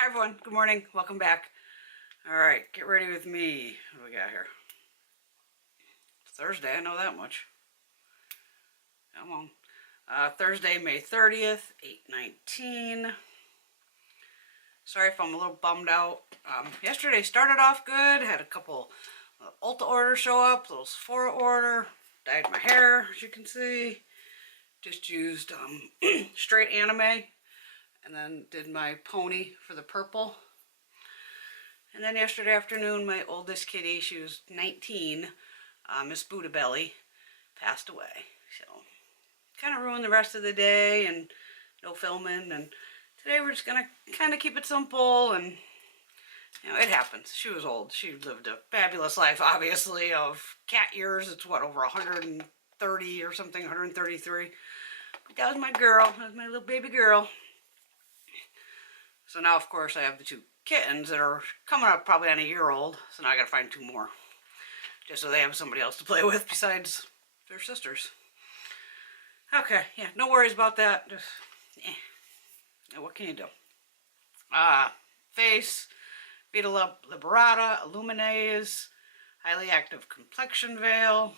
Hi everyone, good morning, welcome back. Alright, get ready with me. What do we got here? It's Thursday, I know that much. Come on. Thursday, May 30th, 8/19. Sorry if I'm a little bummed out. Yesterday started off good, had a couple Ulta orders show up, a little Sephora order, dyed my hair, as you can see. Just used straight anime, and then did my pony for the purple. And then yesterday afternoon, my oldest kitty, she was 19, Miss Budda Belly, passed away. So, kind of ruined the rest of the day and no filming. And today we're just going to kind of keep it simple, and, you know, it happens. She was old. She lived a fabulous life, obviously, of cat years. It's what, over 130 or something, 133. But that was my girl. That was my little baby girl. So now, of course, I have the two kittens that are coming up probably on a year old. So now I gotta find two more, just so they have somebody else to play with besides their sisters. Okay, yeah, no worries about that. Just, what can you do? Face, Beauty Liberata, Illuminaze, Highly Active Complexion Veil.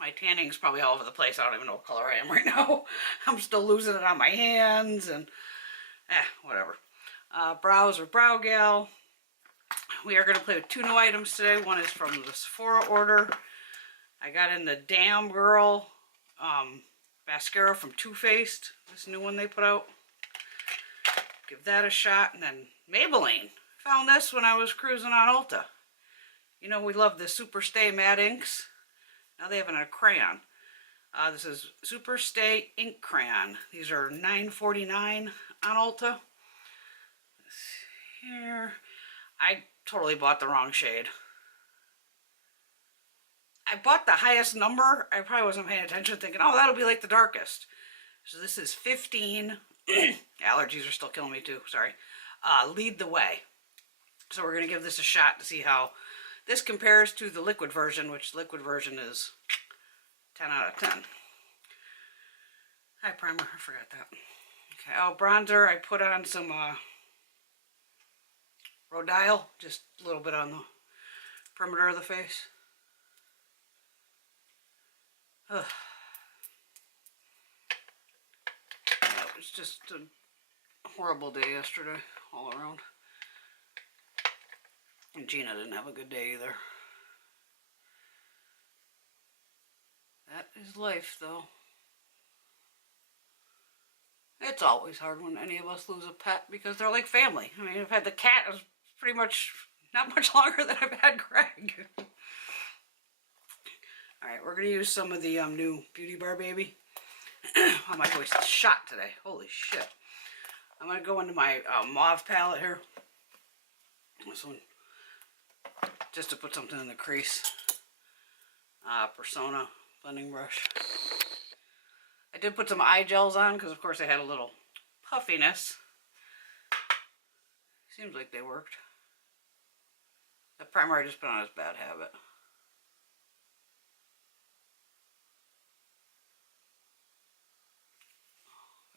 My tanning's probably all over the place. I don't even know what color I am right now. I'm still losing it on my hands and whatever. Brows or Brow Gal. We are going to play with two new items today. One is from the Sephora order. I got in the Damn Girl mascara from Too Faced. This new one they put out. Give that a shot. And then Maybelline. Found this when I was cruising on Ulta. You know we love the Super Stay Matte Inks. Now they have it in a crayon. This is Super Stay Ink Crayon. These are $9.49 on Ulta. Here, I totally bought the wrong shade. I bought the highest number. I probably wasn't paying attention, thinking, oh, that'll be like the darkest. So this is 15. Allergies are still killing me too, sorry. Lead the Way. So we're going to give this a shot to see how this compares to the liquid version, which liquid version is 10 out of 10. Eye primer, I forgot that. Okay, oh, bronzer, I put on some Rodial, just a little bit on the perimeter of the face. Ugh. Yeah, it was just a horrible day yesterday, all around. And Gina didn't have a good day either. That is life, though. It's always hard when any of us lose a pet because they're like family. I mean, I've had the cat is pretty much not much longer than I've had Greg. Alright, we're going to use some of the new Beauty Bar Baby. Oh, my voice is shot today. Holy shit. I'm going to go into my mauve palette here. This one. Just to put something in the crease. Persona blending brush. I did put some eye gels on because, of course, they had a little puffiness. Seems like they worked. The primer I just put on is Bad Habit.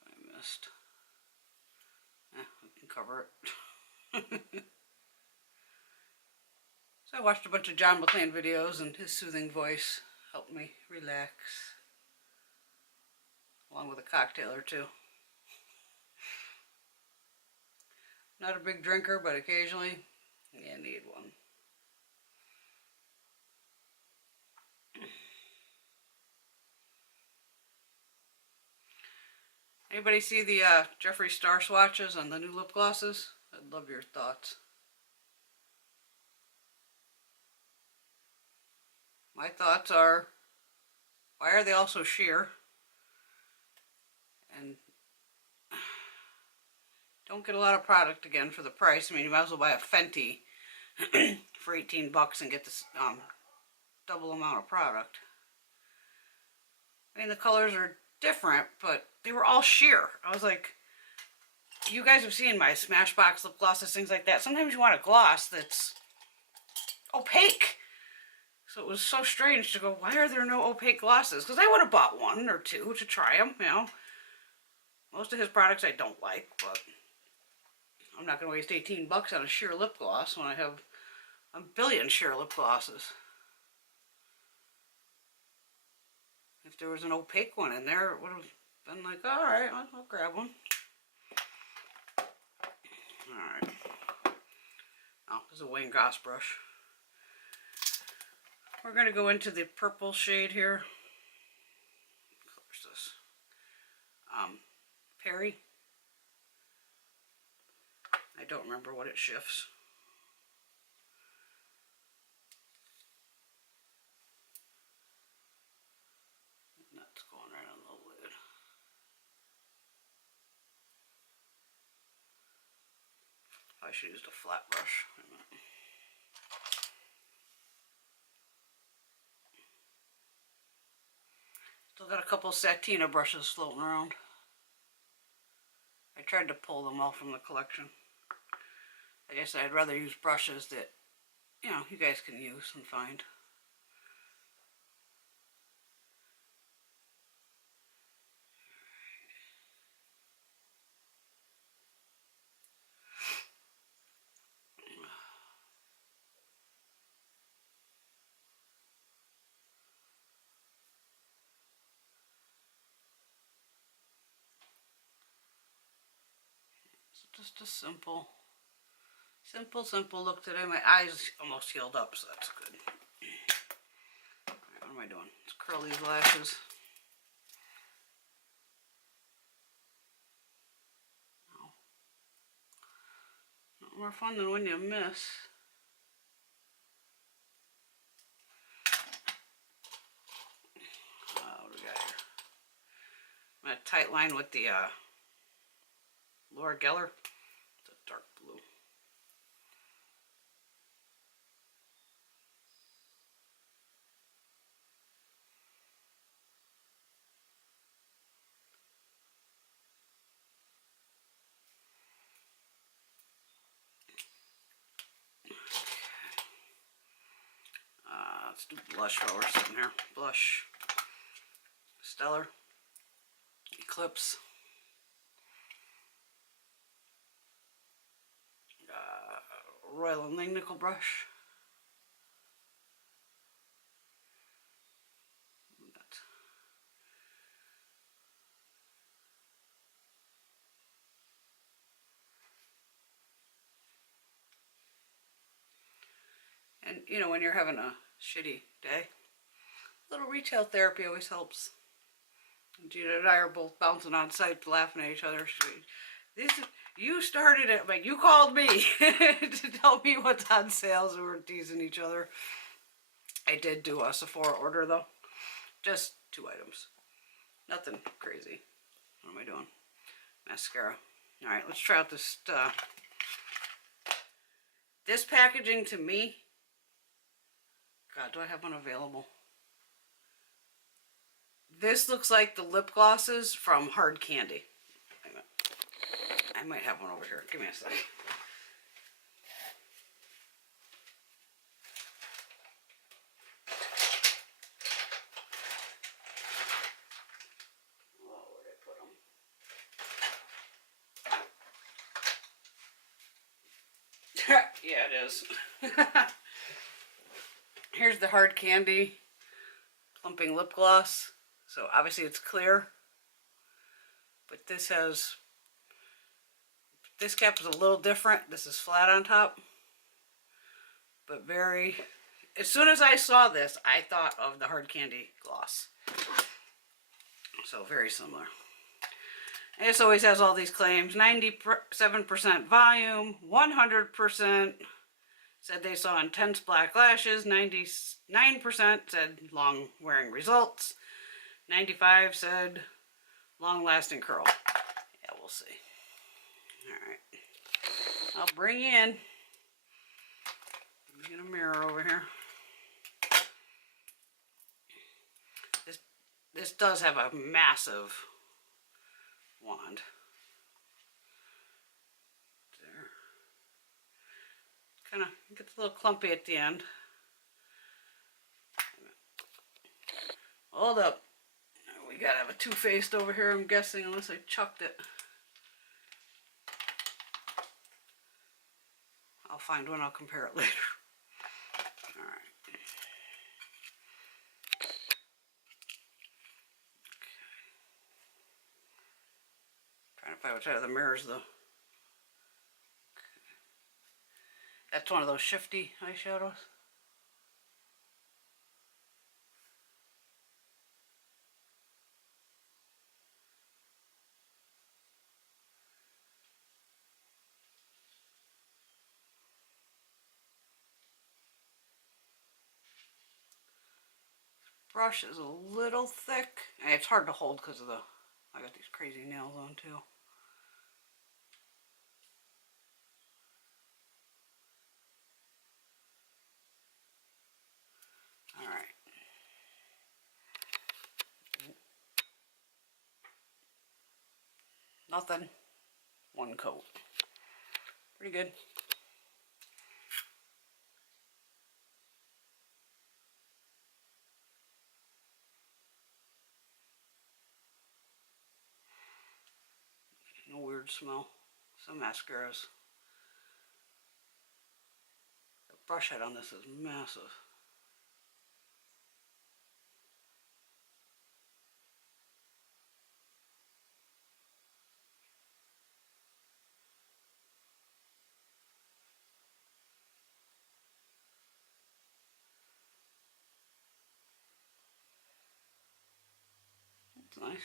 I missed. I can cover it. So I watched a bunch of John McClane videos, and his soothing voice helped me relax. Along with a cocktail or two. Not a big drinker, but occasionally you need one. Anybody see the Jeffree Star swatches on the new lip glosses? I'd love your thoughts. My thoughts are, why are they all so sheer? And don't get a lot of product again for the price. I mean, you might as well buy a Fenty for 18 bucks and get this double amount of product. I mean, the colors are different, but they were all sheer. I was like, you guys have seen my Smashbox lip glosses, things like that. Sometimes you want a gloss that's opaque. So it was so strange to go, why are there no opaque glosses? Because I would have bought one or two to try them, you know. Most of his products I don't like, but I'm not going to waste 18 bucks on a sheer lip gloss when I have a billion sheer lip glosses. If there was an opaque one in there, it would have been like, alright, I'll grab one. Alright. Oh, this is a Wayne Goss brush. We're going to go into the purple shade here. What color is this? Perry. I don't remember what it shifts. That's going right on the lid. I should use a flat brush. Wait a minute. Still got a couple Satina brushes floating around. I tried to pull them all from the collection. I guess I'd rather use brushes that, you know, you guys can use and find. Just a simple look today. My eyes almost healed up, so that's good. Alright, what am I doing? Let's curl these lashes. Oh. Not more fun than when you miss. What do we got here? I'm going to tight line with the L'Oreal. It's a dark blue. Let's do blush while we're sitting here. Blush. Stellar. Eclipse. Royal Langnickel brush. And you know, when you're having a shitty day, a little retail therapy always helps. Gina and I are both bouncing on site laughing at each other. You started it, but you called me to tell me what's on sale, so we're teasing each other. I did do a Sephora order though. Just 2 items. Nothing crazy. What am I doing? Mascara. Alright, let's try out this this packaging to me. God, do I have one available? This looks like the lip glosses from Hard Candy. I might have one over here. Give me a second. Oh, where did I put them? Yeah, it is. Here's the Hard Candy Plumping Lip Gloss. So obviously it's clear, but this cap is a little different. This is flat on top, but as soon as I saw this, I thought of the Hard Candy gloss. So very similar. And this always has all these claims: 97% volume, 100% said they saw intense black lashes, 99% said long wearing results, 95 said long-lasting curl. Yeah, we'll see. Alright. I'll bring in. Let me get a mirror over here. This does have a massive wand. There. Kind of gets a little clumpy at the end. Hold up. We gotta have a Too Faced over here, I'm guessing, unless I chucked it. find one, I'll compare it later. Alright. Trying to find which out of the mirrors though. That's one of those shifty eyeshadows. Brush is a little thick, and it's hard to hold because of I got these crazy nails on too. Alright. Nothing. One coat. Pretty good. No weird smell. Some mascaras. The brush head on this is massive. That's nice.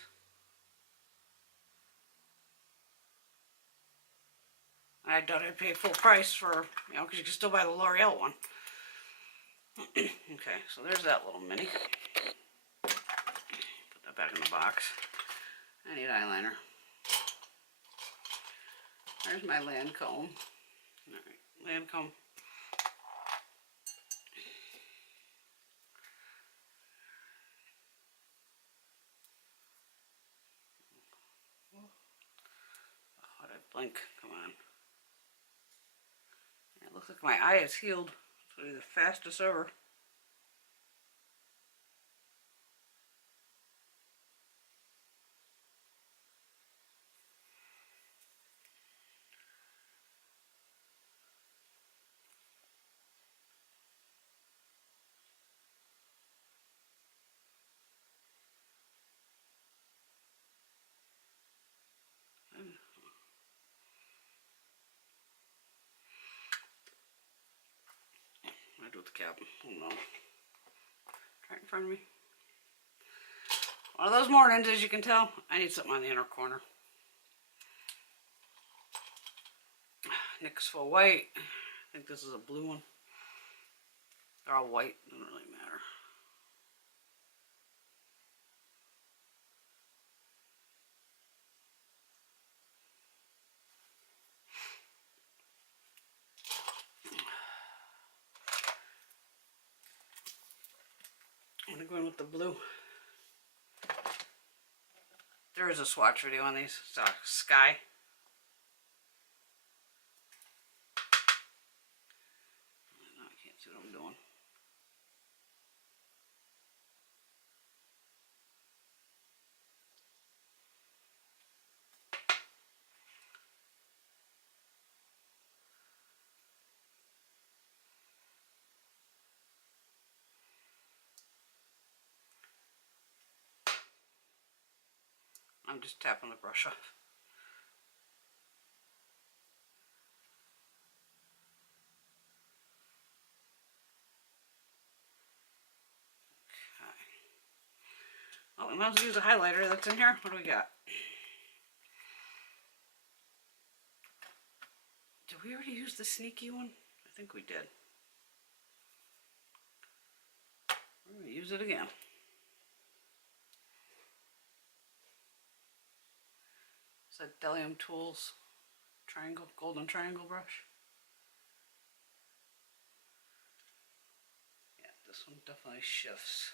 I thought I'd pay full price for, you know, because you can still buy the L'Oreal one. Okay, so there's that little mini. Put that back in the box. I need eyeliner. There's my Lancome. Alright, Lancome. How did I blink? Come on. It looks like my eye is healed. It's really the fastest ever. What do I do with the cap? Oh no. Right in front of me. One of those mornings, as you can tell, I need something on the inner corner. NYX Full White. I think this is a blue one. They're all white, doesn't really matter. I'm gonna go in with the blue. There is a swatch video on these. It's Sky. No, I can't see what I'm doing. I'm just tapping the brush off. Okay. Oh, we might as well use a highlighter that's in here. What do we got? Did we already use the sneaky one? I think we did. We're going to use it again. It's a Delium Tools triangle, golden triangle brush. Yeah, this one definitely shifts.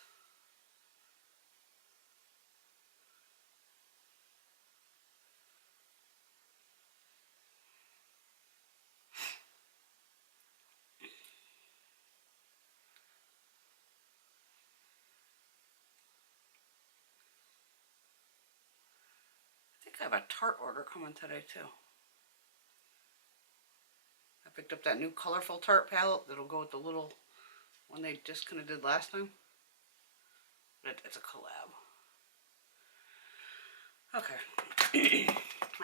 I think I have a Tarte order coming today too. I picked up that new Colorful Tarte palette that'll go with the little one they just kind of did last time. But it's a collab. Okay.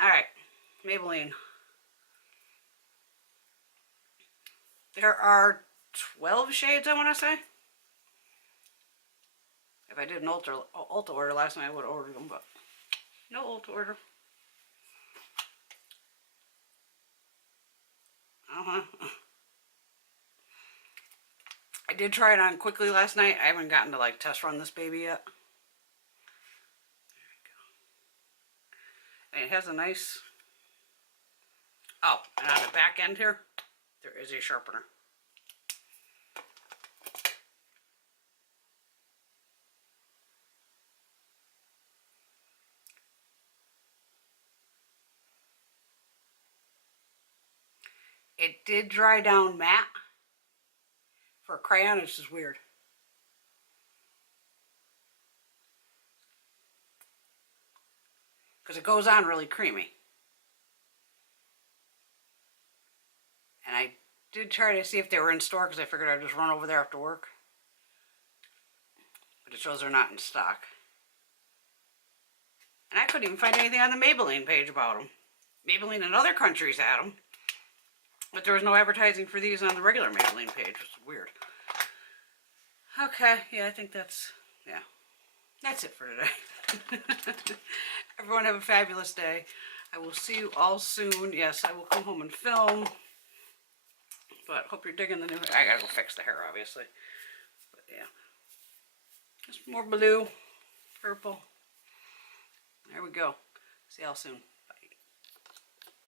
Alright. Maybelline. There are 12 shades, I want to say. If I did an Ulta order last night, I would have ordered them, but no Ulta order. I did try it on quickly last night. I haven't gotten to like test run this baby yet. There we go. And it has a nice... Oh, and on the back end here, there is a sharpener. It did dry down matte. For a crayon, it's just weird. Because it goes on really creamy. And I did try to see if they were in store because I figured I'd just run over there after work. But it shows they're not in stock. And I couldn't even find anything on the Maybelline page about them. Maybelline in other countries had them. But there was no advertising for these on the regular Maybelline page, which is weird. Okay, yeah, I think that's it for today. Everyone have a fabulous day. I will see you all soon. Yes, I will come home and film. But hope you're digging the new... I gotta go fix the hair, obviously. But yeah. Just more blue, purple. There we go. See y'all soon.